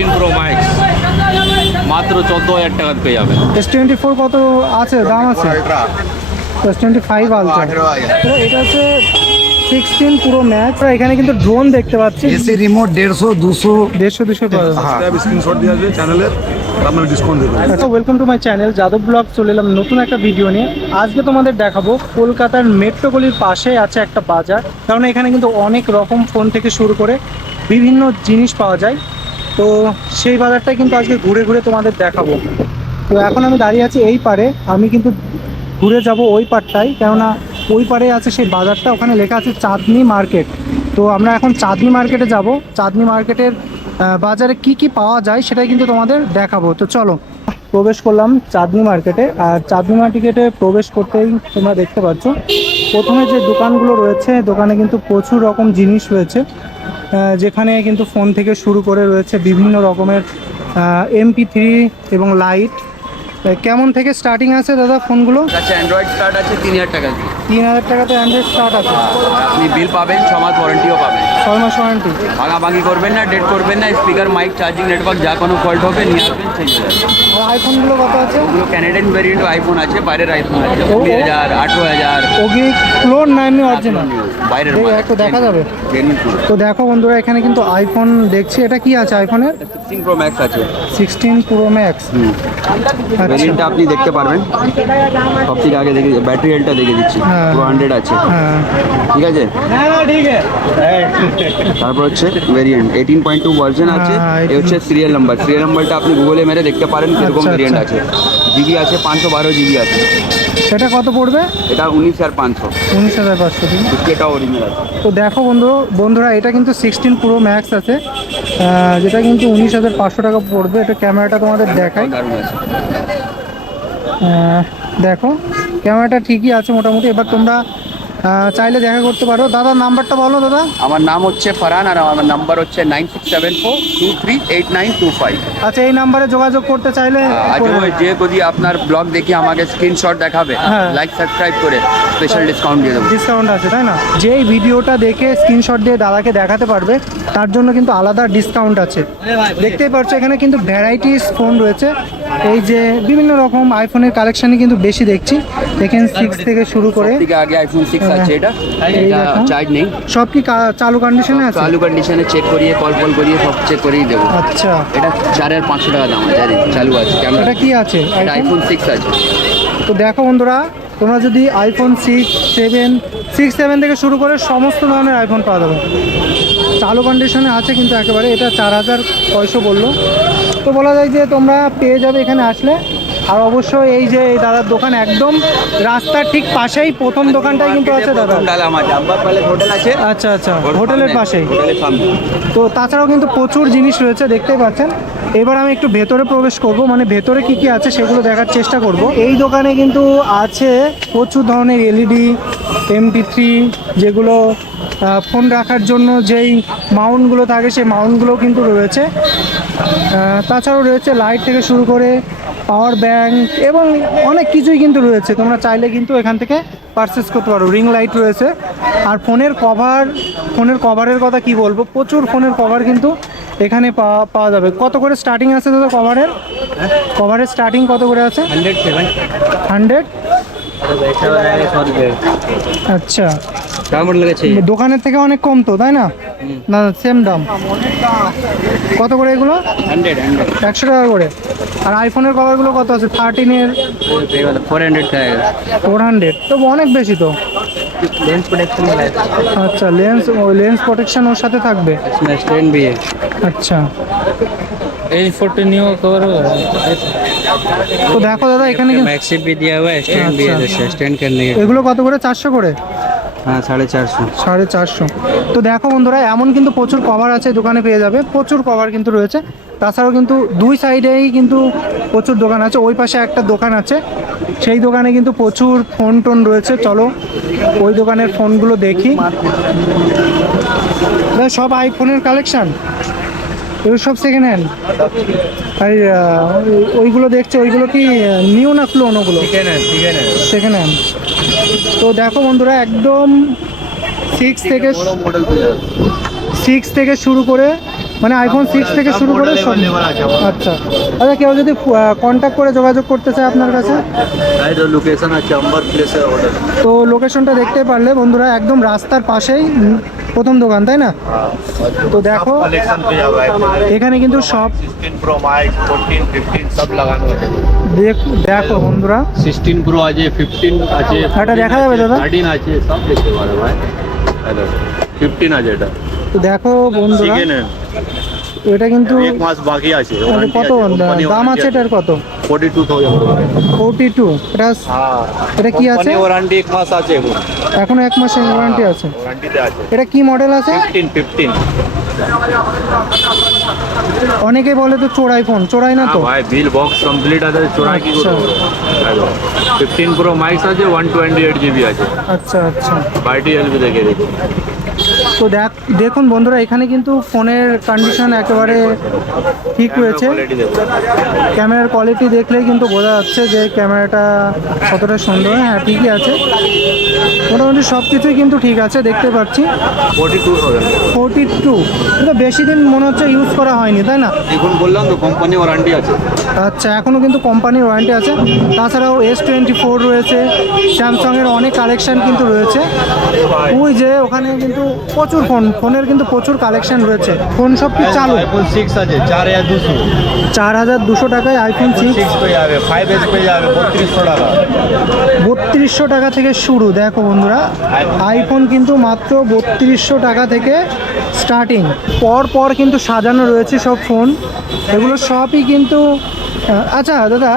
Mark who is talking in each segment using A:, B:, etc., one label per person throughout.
A: Sixteen pro max মাত্র চোদ্দ হাজার টাকা পেয়ে যাবেন।
B: এস টোয়েন্টি ফোর কত আছে? দাম আছে? এস টোয়েন্টি ফাইভ আলট্রা এটা হচ্ছে সিক্সটিন পুরো ম্যাক্স এখানে কিন্তু ড্রোন দেখতে পাচ্ছি।
C: এসি রিমোট দেড়শো দুশো।
B: দেড়শো দুশো
D: স্ক্রিনশট দিয়ে আসবে চ্যানেলের আপনার ডিসকাউন্ট দেবে।
B: আচ্ছা welcome to my channel Yadav blog চলে এলাম নতুন একটা ভিডিও নিয়ে। আজকে তোমাদের দেখাবো কলকাতার মেট্রো গলির পাশে আছে একটা বাজার। কারণ এখানে কিন্তু অনেক রকম ফোন থেকে শুরু করে বিভিন্ন জিনিস পাওয়া যায়। তো সেই বাজারটাই কিন্তু আজকে ঘুরে ঘুরে তোমাদের দেখাবো। তো এখন আমি দাঁড়িয়ে আছি এই পারে আমি কিন্তু ঘুরে যাব ওই পারটাই কেননা ওই পারে আছে সেই বাজারটা, ওখানে লেখা আছে চাঁদনি মার্কেট। তো আমরা এখন চাঁদনি মার্কেটে যাব। চাঁদনি মার্কেটের বাজারে কি কি পাওয়া যায় সেটাই কিন্তু তোমাদের দেখাবো। তো চলো, প্রবেশ করলাম চাঁদনি মার্কেটে। আর চাঁদনি মার্কেটে প্রবেশ করতেই তোমরা দেখতে পাচ্ছ, প্রথমে যে দোকানগুলো রয়েছে, দোকানে কিন্তু প্রচুর রকম জিনিস রয়েছে। যেখানে কিন্তু ফোন থেকে শুরু করে রয়েছে বিভিন্ন রকমের এমপি থ্রি এবং লাইট কেমন থেকে স্টার্টিং আছে দাদা ফোনগুলো?
A: আচ্ছা অ্যান্ড্রয়েড স্টার্ট আছে তিন হাজার টাকা দিয়ে।
B: তিন হাজার টাকাতে অ্যান্ড্রয়েড স্টার্ট আছে।
A: আপনি বিল পাবেন ছ মাস ওয়ারেন্টিও পাবেন।
B: ছয় মাস ওয়ারেন্টি
A: ভাঙাভাঙি করবেন না ডেট করবেন না স্পিকার মাইক চার্জিং নেটওয়ার্ক যা কোনো ফল্ট হবে নিয়ে আসবেন চেঞ্জ হয়ে যাবে।
B: আইফোনগুলো কত আছে?
A: ওগুলো ক্যানাডিয়ান ভেরিয়েন্ট আইফোন আছে বাইরের আইফোন আছে। কুড়ি হাজার আঠেরো হাজার।
B: ওগি ক্লোন না এমনি অরিজিনাল
A: বাইরের
B: একটু দেখা যাবে? তো দেখো বন্ধুরা এখানে কিন্তু আইফোন দেখছি। এটা কি আছে আইফোনের
A: প্রো ম্যাক্স আছে।
B: সিক্সটিন প্রো ম্যাক্স
A: ভেরিয়েন্টটা আপনি দেখতে পারবেন। সব থেকে আগে দেখে ব্যাটারি হেলটা দেখে দিচ্ছি।
B: হ্যাঁ।
A: টু হান্ড্রেড আছে।
B: হ্যাঁ।
A: ঠিক আছে? তারপর হচ্ছে variant eighteen point two version আছে। এ হচ্ছে সিরিয়াল নাম্বার সিরিয়াল নাম্বারটা আপনি গুগলে মেরে দেখতে পারেন কীরকম
B: আচ্ছা,
A: ভেরিয়েন্ট
B: আচ্ছা।
A: আছে। জিবি আছে পাঁচশো বারো জিবি আছে।
B: এটা কত পড়বে?
A: এটা উনিশ হাজার পাঁচশো।
B: উনিশ হাজার পাঁচশো দিন।
A: এটা অরিজিনাল আছে।
B: তো দেখো বন্ধু বন্ধুরা এটা কিন্তু সিক্সটিন প্রো ম্যাক্স আছে। যেটা কিন্তু উনিশ হাজার পাঁচশো টাকা পড়বে। এটা ক্যামেরাটা তোমাদের দেখাই। দেখো ক্যামেরাটা ঠিকই আছে মোটামুটি। এবার তোমরা চাইলে দেখা করতে পারো। দাদা নাম্বারটা বলো দাদা।
A: আমার নাম হচ্ছে ফারহান আর আমার নাম্বার হচ্ছে nine six seven four two three eight nine two five.
B: আচ্ছা এই নাম্বারে যোগাযোগ করতে চাইলে
A: যে যদি আপনার ব্লগ দেখে আমাকে স্ক্রিনশট দেখাবে
B: হ্যাঁ।
A: লাইক সাবস্ক্রাইব করে স্পেশাল ডিসকাউন্ট দিয়ে দেবো।
B: ডিসকাউন্ট আছে তাই না? যেই ভিডিওটা দেখে স্ক্রিনশট দিয়ে দাদাকে দেখাতে পারবে তার জন্য কিন্তু আলাদা ডিসকাউন্ট আছে। দেখতেই পাচ্ছ এখানে কিন্তু ভ্যারাইটিস ফোন রয়েছে। এই যে বিভিন্ন রকম আইফোনের কালেকশনই কিন্তু বেশি দেখছি। দেখেন সিক্স থেকে শুরু করে
A: থেকে আগে আইফোন সিক্স আছে এটা? এটা চার্জ নেই।
B: সব কি কা- চালু কন্ডিশনে আছে?
A: চালু কন্ডিশনে চেক করিয়ে কল কল করিয়ে সব চেক করিয়ে দেবো।
B: আচ্ছা।
A: এটা চার হাজার পাঁচশো টাকা দাম আছে চালু আছে ক্যামেরা
B: এটা কি আছে?
A: এটা আইফোন সিক্স আছে।
B: তো দেখো বন্ধুরা তোমরা যদি iPhone six seven six seven থেকে শুরু করে সমস্ত ধরনের আইফোন পাওয়া যাবে। চালু কন্ডিশনে আছে কিন্তু একেবারে এটা চার হাজার ছয়শো বলল। তো বলা যায় যে তোমরা পেয়ে যাবে এখানে আসলে। আর অবশ্যই এই যে এই দাদার দোকান একদম রাস্তার ঠিক পাশেই প্রথম দোকানটাই কিন্তু আছে দাদা।
A: হোটেল আছে।
B: আচ্ছা আচ্ছা হোটেলের পাশেই। তো তাছাড়াও কিন্তু প্রচুর জিনিস রয়েছে দেখতেই পাচ্ছেন। এবার আমি একটু ভেতরে প্রবেশ করব মানে ভেতরে কি কি আছে সেগুলো দেখার চেষ্টা করব। এই দোকানে কিন্তু আছে প্রচুর ধরনের এলইডি এমপি থ্রি যেগুলো ফোন রাখার জন্য যেই মাউন্টগুলো থাকে সেই মাউন্টগুলো কিন্তু রয়েছে। তাছাড়াও রয়েছে লাইট থেকে শুরু করে পাওয়ার ব্যাঙ্ক এবং অনেক কিছুই কিন্তু রয়েছে। তোমরা চাইলে কিন্তু এখান থেকে পারচেস করতে পারো। রিং লাইট রয়েছে। আর ফোনের কভার ফোনের কভারের কথা কি বলব? প্রচুর ফোনের কভার কিন্তু এখানে পাওয়া পাওয়া যাবে। কত করে স্টার্টিং আছে দাদা কভারের কভারের স্টার্টিং কত করে আছে? হান্ড্রেড আচ্ছা।,
E: আচ্ছা।
B: দোকানের থেকে অনেক কম তো তাই না? না সেম দাম কত করে এগুলো
E: हंड्रेड हंड्रेड
B: একশো টাকা করে আর আইফোনের কভারগুলো কত আছে থার্টিনের
E: फोर हंड्रेड का आएगा
B: ফোর হান্ড্রেড তো অনেক বেশি তো
E: लेंस प्रोटेक्शन मिला है
B: আচ্ছা লেন্স ওই লেন্স প্রোটেকশন ওর সাথে থাকবে
E: इसमें स्टैंड भी है
B: আচ্ছা
E: एज फोर्टीन न्यू कवर होगा
B: তো দেখো দাদা এখানে কিন্তু
E: मैक्सिप भी दिया हुआ है स्टैंड भी है
B: अच्छा।
E: स्टैंड करने के
B: এগুলো কত করে চারশো করে
E: হ্যাঁ সাড়ে চারশো।
B: সাড়ে চারশো। তো দেখো বন্ধুরা এমন কিন্তু প্রচুর কভার আছে দোকানে পেয়ে যাবে। প্রচুর কভার কিন্তু রয়েছে। তাছাড়াও কিন্তু দুই সাইডেই কিন্তু প্রচুর দোকান আছে। ওই পাশে একটা দোকান আছে। সেই দোকানে কিন্তু প্রচুর ফোন টোন রয়েছে। চলো ওই দোকানের ফোনগুলো দেখি। সব আইফোনের কালেকশান সব সেকেন্ড হ্যান্ড আর ওইগুলো দেখছে? ওইগুলো কি নিউ না ক্লোন ওগুলো সেকেন্ড হ্যান্ড তো দেখো বন্ধুরা একদম সিক্স থেকে সিক্স থেকে শুরু করে মানে আইফোন সিক্স থেকে শুরু করে সব আচ্ছা। আচ্ছা কেউ যদি কন্ট্যাক্ট করে যোগাযোগ করতে চায় আপনার কাছে?
A: লোকেশন আছে আম্বার প্লেসের হোটেল
B: তো লোকেশনটা দেখতে পারলে বন্ধুরা একদম রাস্তার পাশেই প্রথম দোকান তাই না? তো দেখো এখানে কিন্তু সব দেখো বন্ধুরা।
A: সিক্সটিন প্রো আছে ফিফটিন আছে
B: এটা দেখা যাবে দাদা।
A: আছে সব দেখতে পারো ভাই। ফিফটিন আছে এটা।
B: তো দেখো বন্ধুরা এটা কিন্তু
F: এক মাস বাকি আছে মানে
B: কত দাম আছে এটার কত?
F: 42000
B: 42 এটা
F: হ্যাঁ।
B: এটা কি আছে?
F: ওয়ারেন্টি এক মাস আছে এখন।
B: এক মাসের ওয়ারেন্টি আছে।
F: হ্যাঁ, ওয়ারেন্টিতে আছে।
B: এটা কি মডেল আছে?
F: 15 15
B: অনেকে বলে তো চোরাই ফোন চোরাই না
A: হ্যাঁ তো? ভাই বিল বক্স কমপ্লিট আছে চোরাই কি করব? 15 প্রো মাইক্স আছে 128 জিবি আছে।
B: আচ্ছা আচ্ছা।
A: বাটি এলবি দেখে দেখি।
B: তো দেখ, দেখুন বন্ধুরা, এখানে কিন্তু ফোনের কন্ডিশন একেবারে ঠিক
A: হয়েছে
B: ক্যামেরার কোয়ালিটি দেখলেই কিন্তু বোঝা যাচ্ছে যে ক্যামেরাটা কতটা সুন্দর। হ্যাঁ ঠিকই আছে। মোটামুটি সব কিছুই কিন্তু ঠিক আছে দেখতে পাচ্ছি।
A: ফোরটি টু
B: ফোর্টি টু কিন্তু বেশি দিন মনে হচ্ছে ইউজ করা হয়নি তাই না?
A: এখন বললাম তো কোম্পানি ওয়ারেন্টি আছে।
B: আচ্ছা এখনও কিন্তু কোম্পানির ওয়ারেন্টি আছে। তাছাড়াও এস টোয়েন্টি ফোর রয়েছে স্যামসাংয়ের অনেক কালেকশান কিন্তু রয়েছে। ওই যে ওখানে কিন্তু প্রচুর ফোন ফোনের কিন্তু প্রচুর কালেকশান রয়েছে। ফোন সব কি চালু?
F: আইফোন সিক্স আছে চার হাজার দুশো।
B: চার হাজার দুশো টাকায় আইফোন সিক্স
F: পেয়ে যাবে ফাইভ এস পেয়ে যাবে বত্রিশশো টাকা।
B: বত্রিশশো টাকা থেকে শুরু দেখো বন্ধুরা আইফোন কিন্তু মাত্র বত্রিশশো টাকা থেকে স্টার্টিং পর পর কিন্তু সাজানো রয়েছে সব ফোন এগুলো সবই কিন্তু আচ্ছা দাদা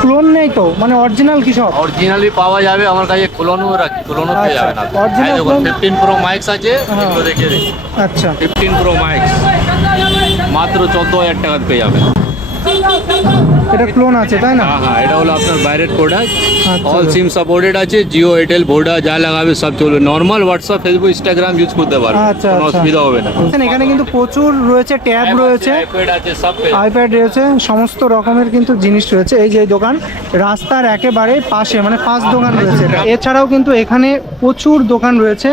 B: ক্লোন নেই তো? মানে অরিজিনাল কি সব?
A: অরিজিনালি পাওয়া যাবে আমার কাছে ক্লোনও রাখি ক্লোনও পেয়ে
B: আচ্ছা,
A: যাবে না।
B: clone-
A: ফিফটিন প্রো মাইক্স আছে
B: হ্যাঁ।
A: এগুলো দেখে
B: আচ্ছা।
A: ফিফটিন প্রো মাইক্স মাত্র চোদ্দ হাজার টাকা পেয়ে যাবেন।
B: এটা ক্লোন আছে তাই না?
A: হ্যাঁ হ্যাঁ এটা হলো আপনার বাইরের প্রোডাক্ট। অল সিম সাপোর্টেড আছে জিও এয়ারটেল ভোডা যা লাগাবে সব চলবে। Normal WhatsApp Facebook Instagram use করতে পারবে
B: আচ্ছা,
A: কোনো
B: আচ্ছা।
A: অসুবিধা হবে না।
B: এখানে কিন্তু প্রচুর রয়েছে ট্যাব রয়েছে
A: আইপ্যাড আছে সব পেয়ে
B: আইপ্যাড রয়েছে সমস্ত রকমের কিন্তু জিনিস রয়েছে। এই যে দোকান রাস্তার একেবারে পাশে মানে পাঁচ দোকান রয়েছে। এছাড়াও কিন্তু এখানে প্রচুর দোকান রয়েছে।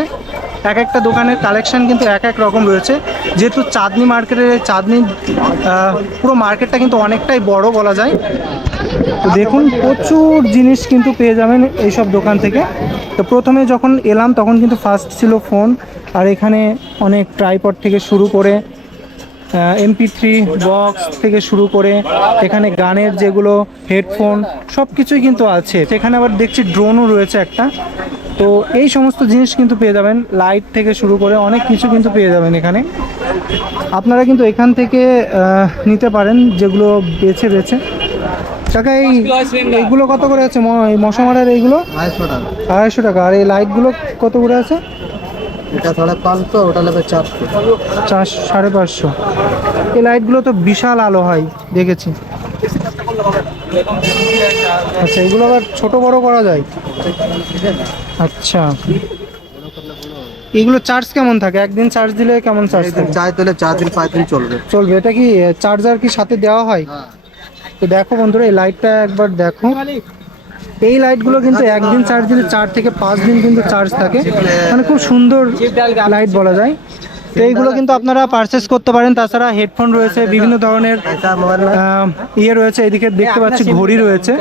B: এক একটা দোকানের কালেকশান কিন্তু এক এক রকম রয়েছে। যেহেতু চাঁদনি মার্কেটের চাঁদনি পুরো মার্কেটটা কিন্তু অনেকটাই বড় বলা যায়। তো দেখুন, প্রচুর জিনিস কিন্তু পেয়ে যাবেন এইসব দোকান থেকে। তো প্রথমে যখন এলাম, তখন কিন্তু ফার্স্ট ছিল ফোন আর এখানে অনেক ট্রাইপড থেকে শুরু করে এমপি থ্রি বক্স থেকে শুরু করে এখানে গানের যেগুলো হেডফোন সব কিছুই কিন্তু আছে। সেখানে আবার দেখছি ড্রোনও রয়েছে একটা। তো এই সমস্ত জিনিস কিন্তু পেয়ে যাবেন। লাইট থেকে শুরু করে অনেক কিছু কিন্তু পেয়ে যাবেন এখানে। আপনারা কিন্তু এখান থেকে নিতে পারেন যেগুলো বেছে বেছে। টাকা এই এইগুলো কত করে আছে? মশা মারার এইগুলো?
C: আড়াইশো টাকা।
B: আড়াইশো টাকা। আর এই লাইটগুলো কত করে আছে?
C: এটা সাড়ে পাঁচশো ওটা নেবে চারশো
B: চার সাড়ে পাঁচশো। এই লাইটগুলো তো বিশাল আলো হয় দেখেছি। আচ্ছা এগুলো আবার ছোট বড় করা যায়? আচ্ছা। এগুলো চার্জ কেমন থাকে? একদিন চার্জ দিলে কেমন চার্জ থাকে?
C: চাই তাহলে চার দিন পাঁচ দিন চলবে।
B: চলবে। এটা কি চার্জার কি সাথে দেওয়া হয়? তো দেখো বন্ধুরা এই লাইটটা একবার দেখো। এই লাইটগুলো কিন্তু একদিন চার্জ দিলে চার থেকে পাঁচ দিন কিন্তু চার্জ থাকে। মানে খুব সুন্দর লাইট বলা যায়। তো এইগুলো কিন্তু আপনারা পারচেস করতে পারেন। তাছাড়া হেডফোন রয়েছে, বিভিন্ন ধরনের ইয়ে রয়েছে। এদিকে দেখতে পাচ্ছি ঘড়ি রয়েছে।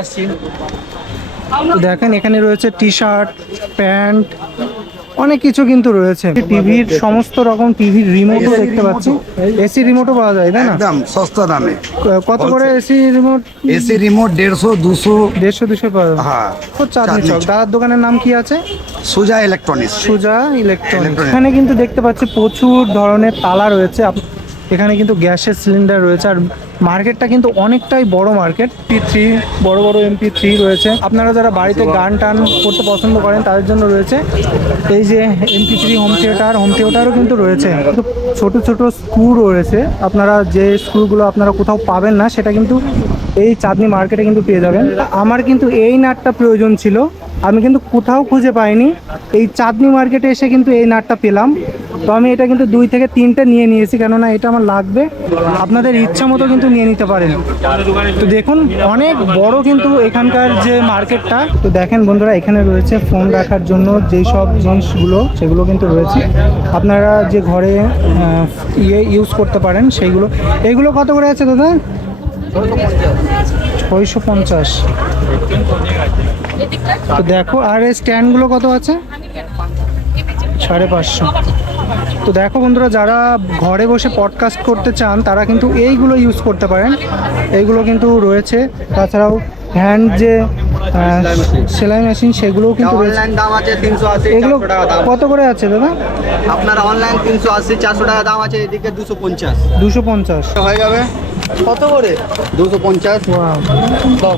B: দেখেন, এখানে রয়েছে টি শার্ট প্যান্ট অনেক কিছু কিন্তু রয়েছে। টিভির সমস্ত রকম টিভির রিমোটও দেখতে পাচ্ছি। এসি রিমোটও পাওয়া যায় তাই না?
C: একদম সস্তা দামে।
B: কত করে এসি রিমোট
C: এসি রিমোট দেড়শো দুশো।
B: দেড়শো দুশো পাওয়া যায়
C: হ্যাঁ
B: চাঁদনি চক
C: চক।
B: দাদার দোকানের নাম কি আছে?
C: সুজা ইলেকট্রনিক্স
B: সুজা ইলেকট্রনিক্স এখানে কিন্তু দেখতে পাচ্ছি প্রচুর ধরনের তালা রয়েছে। এখানে কিন্তু গ্যাসের সিলিন্ডার রয়েছে আর মার্কেটটা কিন্তু অনেকটাই বড় মার্কেট। পি থ্রি বড় বড় এমপি থ্রি রয়েছে। আপনারা যারা বাড়িতে গান টান করতে পছন্দ করেন, তাদের জন্য রয়েছে এই যে MP three home theatre home থিয়েটারও কিন্তু রয়েছে। ছোট ছোট স্ক্রু রয়েছে। আপনারা যে স্ক্রুগুলো আপনারা কোথাও পাবেন না, সেটা কিন্তু এই চাঁদনি মার্কেটে কিন্তু পেয়ে যাবেন। আমার কিন্তু এই নাটটা প্রয়োজন ছিল। আমি কিন্তু কোথাও খুঁজে পাইনি। এই চাঁদনি মার্কেটে এসে কিন্তু এই নাটটা পেলাম। তো আমি এটা কিন্তু দুই থেকে তিনটে নিয়ে নিয়েছি, কেননা এটা আমার লাগবে। আপনাদের ইচ্ছা মতো কিন্তু নিয়ে নিতে পারেন। তো দেখুন, অনেক বড় কিন্তু এখানকার যে মার্কেটটা। তো দেখেন বন্ধুরা, এখানে রয়েছে ফোন রাখার জন্য যেই সব জিনিসগুলো, সেগুলো কিন্তু রয়েছে। আপনারা যে ঘরে ইয়ে ইউজ করতে পারেন সেইগুলো। এইগুলো কত করে আছে দাদা? ছয়শো পঞ্চাশ। তো দেখো, আর এই স্ট্যান্ডগুলো কত আছে? সাড়ে পাঁচশো। তো দেখো বন্ধুরা যারা ঘরে বসে পডকাস্ট করতে চান তারা কিন্তু এইগুলো ইউজ করতে পারেন। এইগুলো কিন্তু রয়েছে। তাছাড়াও হ্যান্ড যে সেলাই মেশিন সেগুলোও কিন্তু
C: অনলাইন দাম আছে তিনশো আশি
B: এগুলো
C: টাকা দাম।
B: কত করে আছে দাদা?
C: আপনার অনলাইন তিনশো আশি চারশো টাকা দাম আছে এদিকে দুশো পঞ্চাশ।
B: দুশো পঞ্চাশ।
C: হয়ে যাবে। কত করে? দুশো পঞ্চাশ।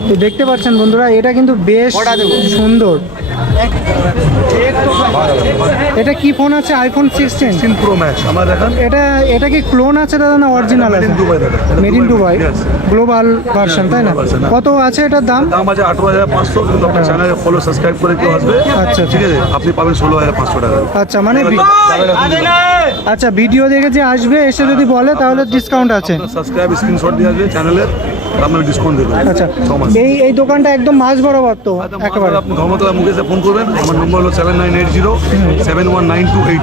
B: তো দেখতে পাচ্ছেন বন্ধুরা এটা কিন্তু বেশ সুন্দর। এটা কি ফোন আছে? আইফোন সিক্সটিন
D: প্রো ম্যাক্স আমার দেখান।
B: এটা এটা কি ক্লোন আছে দাদা না অরিজিনাল আছে?
D: দুবাই দাদা।
B: Made in
D: Dubai
B: global version তাই না?
D: হ্যাঁ।
B: কত আছে এটার দাম?
D: দাম আছে আঠারো হাজার পাঁচশো কিন্তু আপনার চ্যানেলে ফলো সাবস্ক্রাইব করে কেউ আসবে
B: আচ্ছা,
D: ঠিক আছে? আপনি পাবেন ষোলো হাজার পাঁচশো টাকা।
B: আচ্ছা মানে আচ্ছা ভিডিও দেখে যে আসবে এসে যদি বলে তাহলে ডিসকাউন্ট আছে।
D: সাবস্ক্রাইব স্ক্রিনশট দিয়ে আসবে চ্যানেলের আপনার ডিসকাউন্ট দেবে।
B: আচ্ছা এই এই দোকানটা একদম মাঝ বরাবর তো একেবারে।
D: আপনি ধর্মতলা মুকেশে ফোন করবেন। আমার নম্বর হলো seven nine eight zero seven one nine two eight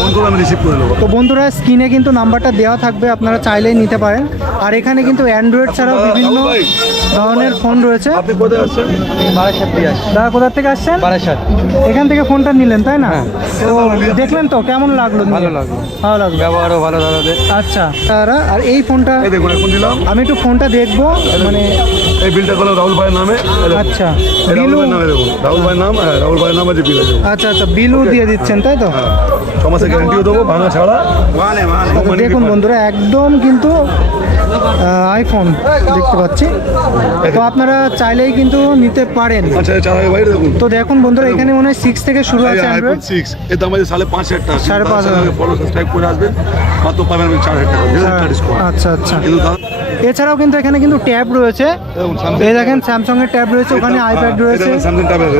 D: phone করে আমি রিসিভ করে নেব।
B: তো বন্ধুরা স্ক্রিনে কিন্তু নাম্বারটা দেওয়া থাকবে আপনারা চাইলেই নিতে পারেন। আর এখানে কিন্তু অ্যান্ড্রয়েড ছাড়াও বিভিন্ন ধরনের ফোন রয়েছে।
D: আপনি কোথায় আসছেন?
B: দাদা কোথা থেকে আসছেন?
E: বারাসাত।
B: এখান থেকে ফোনটা নিলেন তাই না? তো দেখলেন তো কেমন লাগল
E: ভালো লাগল।
B: ভালো লাগল।
E: ব্যবহারও ভালো দাদাদের।
B: আচ্ছা তারা আর এই ফোনটা
D: দেখুন এখন দিলাম।
B: আমি একটু ফোনটা দেখব মানে
D: এই বিলটা করলাম রাহুল ভাইয়ের নামে
B: আচ্ছা
D: রাহুল
B: বিলু
D: ভাইয়ের নামে দেখুন রাহুল ভাইয়ের নাম হ্যাঁ রাহুল ভাইয়ের নাম আছে বিল আছে।
B: আচ্ছা আচ্ছা বিলু দিয়ে দিচ্ছেন তাই তো?
D: হ্যাঁ ছ মাসের গ্যারান্টিও দেবো ভাঙা ছাড়া।
B: আচ্ছা, দেখুন বন্ধুরা একদম কিন্তু আইফোন দেখতে পাচ্ছি। তো আপনারা চাইলেই কিন্তু নিতে পারেন।
D: আচ্ছা
B: তো দেখুন বন্ধুরা এখানে মনে হয় সিক্স থেকে শুরু আছে
D: আইফোন সিক্স এর দাম আছে সাড়ে পাঁচ হাজার টাকা।
B: সাড়ে পাঁচ হাজার।
D: ফলো সাবস্ক্রাইব করে আসবেন মাত্র পাবেন চার হাজার টাকা। ডিসকাউন্ট
B: আচ্ছা আচ্ছা।
D: কিন্তু
B: এছাড়াও কিন্তু এখানে কিন্তু ট্যাব রয়েছে। এই দেখেন স্যামসং এর ট্যাব রয়েছে ওখানে আইপ্যাড রয়েছে।
D: স্যামসাং ট্যাব আছে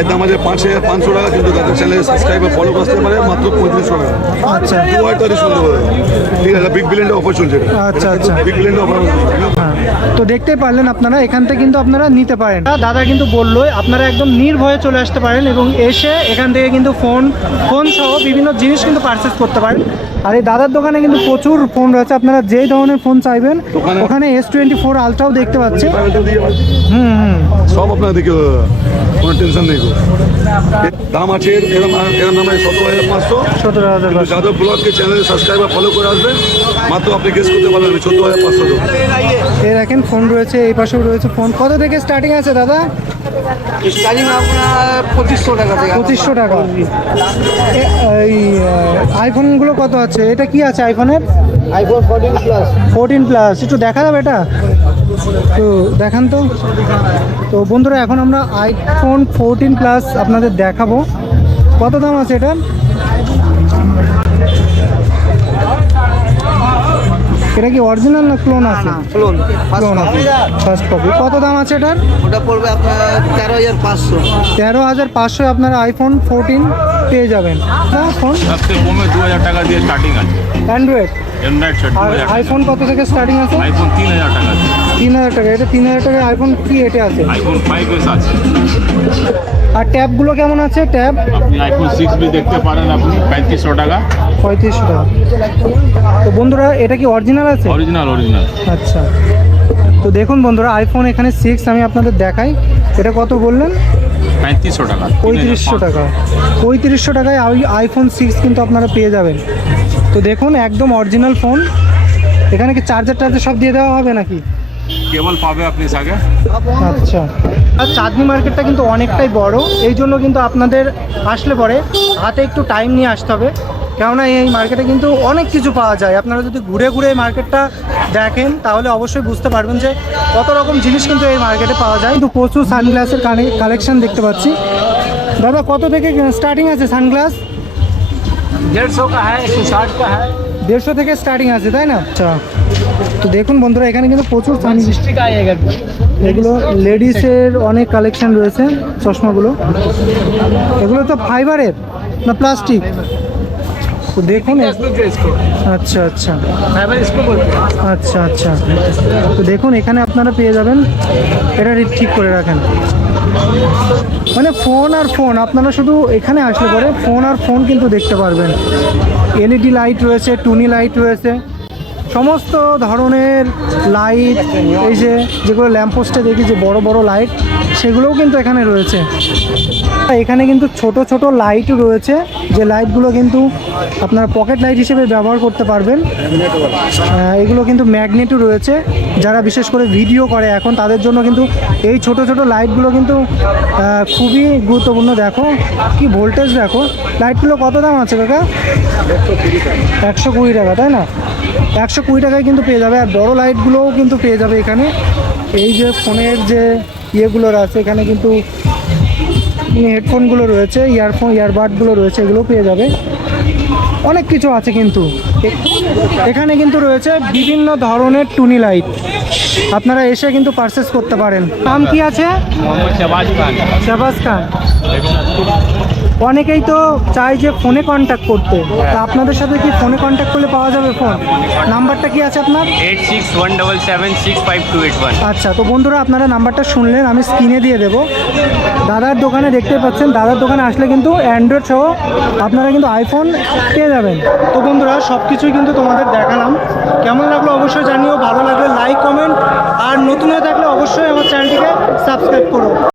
D: এর দাম আছে পাঁচ হাজার পাঁচশো টাকা কিন্তু তাদের চ্যানেলে সাবস্ক্রাইব ফলো করতে পারে মাত্র পঁয়ত্রিশশো টাকা।
B: আচ্ছা।
D: ঠিক আছে বিগ বিলিয়ন অফার চলছে।
B: আচ্ছা, আচ্ছা।
D: বিগ বিলিয়ন অফার
B: তো দেখতে পারলেন আপনারা এখান থেকে কিন্তু আপনারা নিতে পারেন। দাদা কিন্তু বলল আপনারা একদম নির্ভয়ে চলে আসতে পারেন এবং এসে এখান থেকে কিন্তু ফোন ফোন সহ বিভিন্ন জিনিস কিন্তু পারচেস করতে পারেন। আর এই দাদার দোকানে কিন্তু প্রচুর ফোন রয়েছে আপনারা যেই ধরনের ফোন চাইবেন ওখানে এস টোয়েন্টি ফোর আলট্রাও দেখতে পাচ্ছি। হুম হুম।
D: সব আপনার দিকে কোনো টেনশন নেই গো। দাম আছে এর- এরম এরম দাম আছে সতেরো হাজার পাঁচশো।
B: সতেরো হাজার
D: যাদব ব্লগকে চ্যানেলে সাবস্ক্রাইব বা ফলো করে আসবেন মাত্র আপনি গেস করতে পারবেন আমি চোদ্দ হাজার পাঁচশো
B: এই দেখেন ফোন রয়েছে এই পাশেও রয়েছে ফোন কত থেকে স্টার্টিং আছে দাদা?
C: স্টার্টিং আপনার পঁচিশশো টাকা
B: পঁচিশশো টাকা। এই আইফোনগুলো কত আছে? এটা কি আছে আইফোনের
C: iPhone fourteen plus
B: fourteen plus একটু দেখা যাবে এটা? তো দেখান তো। তো বন্ধুরা এখন আমরা আইফোন ফোরটিন প্লাস আপনাদের দেখাবো। কত দাম আছে এটা? এটা কি অরিজিনাল না ক্লোন আছে?
C: ক্লোন
B: ক্লোন আছে ফার্স্ট কপি কত দাম আছে এটার?
C: ওটা পড়বে আপনার তেরো হাজার পাঁচশো।
B: তেরো হাজার পাঁচশো আপনার আইফোন ফোরটিন পেয়ে যাবেন। হ্যাঁ ফোন
G: কমে দু হাজার টাকা দিয়ে স্টার্টিং আছে।
B: অ্যান্ড্রয়েড আইফোন কত থেকে স্টার্টিং আছে?
G: আইফোন তিন হাজার টাকা
B: তিন হাজার টাকা এটা তিন হাজার টাকা আইফোন কি এটা আছে।
G: আইফোন ফাইভ এস আছে।
B: আর ট্যাবগুলো কেমন আছে? ট্যাব
G: আপনি আইফোন সিক্স বি দেখতে পারেন আপনি পঁয়ত্রিশশো টাকা।
B: পঁয়ত্রিশশো টাকা। তো বন্ধুরা এটা কি অরিজিনাল আছে?
G: অরিজিনাল অরিজিনাল
B: আচ্ছা। তো দেখুন বন্ধুরা আইফোন এখানে সিক্স আমি আপনাদের দেখাই। এটা কত বললেন?
G: পঁয়ত্রিশশো টাকা।
B: পঁয়ত্রিশশো টাকা। পঁয়ত্রিশশো টাকায় আই- আইফোন সিক্স কিন্তু আপনারা পেয়ে যাবেন। তো দেখুন একদম অরিজিনাল ফোন এখানে কি চার্জার টার্জার সব দিয়ে দেওয়া হবে নাকি?
G: কেবল পাবে আপনি সাগে
B: আচ্ছা। আর চাঁদনি মার্কেটটা কিন্তু অনেকটাই বড় এই জন্য কিন্তু আপনাদের আসলে পরে হাতে একটু টাইম নিয়ে আসতে হবে। কেননা এই মার্কেটে কিন্তু অনেক কিছু পাওয়া যায়। আপনারা যদি ঘুরে ঘুরে এই মার্কেটটা দেখেন তাহলে অবশ্যই বুঝতে পারবেন যে কত রকম জিনিস কিন্তু এই মার্কেটে পাওয়া যায়। কিন্তু প্রচুর সানগ্লাসের কালেকশন দেখতে পাচ্ছি। দাদা কত থেকে স্টার্টিং আছে সানগ্লাস?
E: দেড়শো কা হ্যাঁ একশো ষাট কা হ্যাঁ।
B: দেড়শো থেকে স্টার্টিং আছে তাই না? আচ্ছা। তো দেখুন বন্ধুরা, এখানে কিন্তু প্রচুর এগুলো লেডিসের অনেক কালেকশন রয়েছে, চশমাগুলো। এগুলো তো ফাইবারের না প্লাস্টিক তো দেখুন আচ্ছা আচ্ছা। আচ্ছা আচ্ছা। তো দেখুন, এখানে আপনারা পেয়ে যাবেন, এটা ঠিক করে রাখেন। মানে ফোন আর ফোন আপনারা শুধু এখানে আসলে পরে ফোন আর ফোন কিন্তু দেখতে পারবেন। এলইডি লাইট রয়েছে টুনি লাইট রয়েছে। সমস্ত ধরনের লাইট এই যে যেগুলো ল্যাম্পপোস্টে দেখি যে বড় বড় লাইট সেগুলোও কিন্তু এখানে রয়েছে। এখানে কিন্তু ছোট ছোট লাইট রয়েছে, যে লাইটগুলো কিন্তু আপনারা পকেট লাইট হিসেবে ব্যবহার করতে পারবেন। এগুলো কিন্তু ম্যাগনেটও রয়েছে। যারা বিশেষ করে ভিডিও করে এখন, তাদের জন্য কিন্তু এই ছোট ছোট লাইটগুলো কিন্তু খুবই গুরুত্বপূর্ণ। দেখো, কি ভোল্টেজ দেখো। লাইটগুলো কত দাম আছে কাকা? একশো কুড়ি টাকা, তাই না? একশো কুড়ি টাকায় কিন্তু পেয়ে যাবে, আর বড়ো লাইটগুলোও কিন্তু পেয়ে যাবে এখানে। এই যে ফোনের যে ইয়েগুলো আছে, এখানে কিন্তু হেডফোনগুলো রয়েছে, ইয়ারফোন, ইয়ারবাডগুলো রয়েছে এগুলো পেয়ে যাবে। অনেক কিছু আছে কিন্তু। এখানে কিন্তু রয়েছে বিভিন্ন ধরনের টুনি লাইট। আপনারা এসে কিন্তু পারচেস করতে পারেন। নাম কি আছে? অনেকেই তো চাই যে ফোনে কন্ট্যাক্ট করতে। তা আপনাদের সাথে কি ফোনে কন্ট্যাক্ট করলে পাওয়া যাবে ফোন নাম্বারটা কি আছে আপনার?
F: Eight six one double seven six
B: আচ্ছা তো বন্ধুরা আপনারা নাম্বারটা শুনলেন আমি স্ক্রিনে দিয়ে দেবো। দাদার দোকানে দেখতে পাচ্ছেন দাদার দোকানে আসলে কিন্তু অ্যান্ড্রয়েড সহ আপনারা কিন্তু আইফোন পেয়ে যাবেন। তো বন্ধুরা সব কিছুই কিন্তু তোমাদের দেখালাম। কেমন লাগল অবশ্যই জানিও ভালো লাগলে লাইক কমেন্ট আর নতুন হয়ে থাকলে অবশ্যই আমার চ্যানেলটিকে সাবস্ক্রাইব করো।